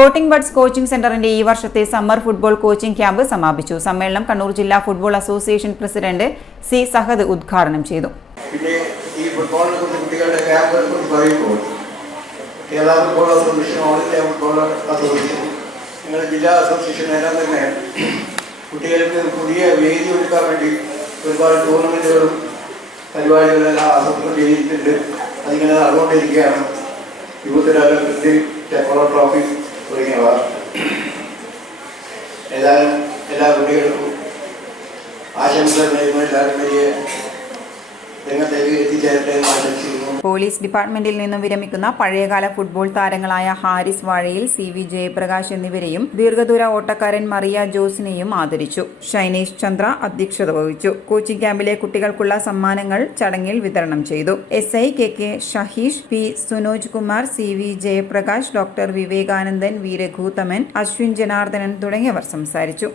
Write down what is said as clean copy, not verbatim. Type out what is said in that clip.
Sporting buds coaching സെന്ററിന്റെ ഈ വർഷത്തെ സമ്മർ ഫുട്ബോൾ കോച്ചിംഗ് ക്യാമ്പ് സമാപിച്ചു. സമ്മേളനം കണ്ണൂർ ജില്ലാ football association president C Sahad ഉദ്ഘാടനം ചെയ്തു. ഈ ഫുട്ബോളിനെ കുറിച്ച് കുട്ടികളുടെ ക്യാമ്പുകളെ കുറിച്ച് പറയുമ്പോൾ Kerala football association, all India football association, നിങ്ങളുടെ ജില്ലാ അസോസിയേഷൻ എല്ലാം തന്നെ കുട്ടികൾക്ക് പുതിയ വേദി ഒരുക്കാൻ വേണ്ടി ഒരുപാട് ടൂർണമെന്റുകളും പരിപാടികളെല്ലാം ആസൂത്രണം ചെയ്തിട്ടുണ്ട്. അതിങ്ങനെ നടന്നുകൊണ്ടിരിക്കുകയാണ്. യൂത്ത് ഡെവലപ്മെന്റ്, ടെക്കോളോ ട്രോഫി തുടങ്ങിയവ. ഏതായാലും എല്ലാ കുട്ടികൾക്കും ആശംസകൾ നേരുന്നു. എല്ലാവരും വലിയ രംഗത്തേക്ക് എത്തിച്ചേരട്ടെ എന്ന് ആശംസിക്കുന്നു. പോലീസ് ഡിപ്പാർട്ട്മെന്റിൽ നിന്നും വിരമിക്കുന്ന പഴയകാല ഫുട്ബോൾ താരങ്ങളായ ഹാരിസ് വാഴയിൽ, CV ജയപ്രകാശ് എന്നിവരെയും ദീർഘദൂര ഓട്ടക്കാരൻ മറിയ ജോസിനെയും ആദരിച്ചു. ഷൈനേഷ് ചന്ദ്ര അധ്യക്ഷത വഹിച്ചു. കോച്ചിംഗ് ക്യാമ്പിലെ കുട്ടികൾക്കുള്ള സമ്മാനങ്ങൾ ചടങ്ങിൽ വിതരണം ചെയ്തു. SI KK Shaheesh, P Sunoj Kumar, CV Jayaprakash, doctor Vivekanandan, V Raghuthaman, Ashwin Janardhanan തുടങ്ങിയവർ സംസാരിച്ചു.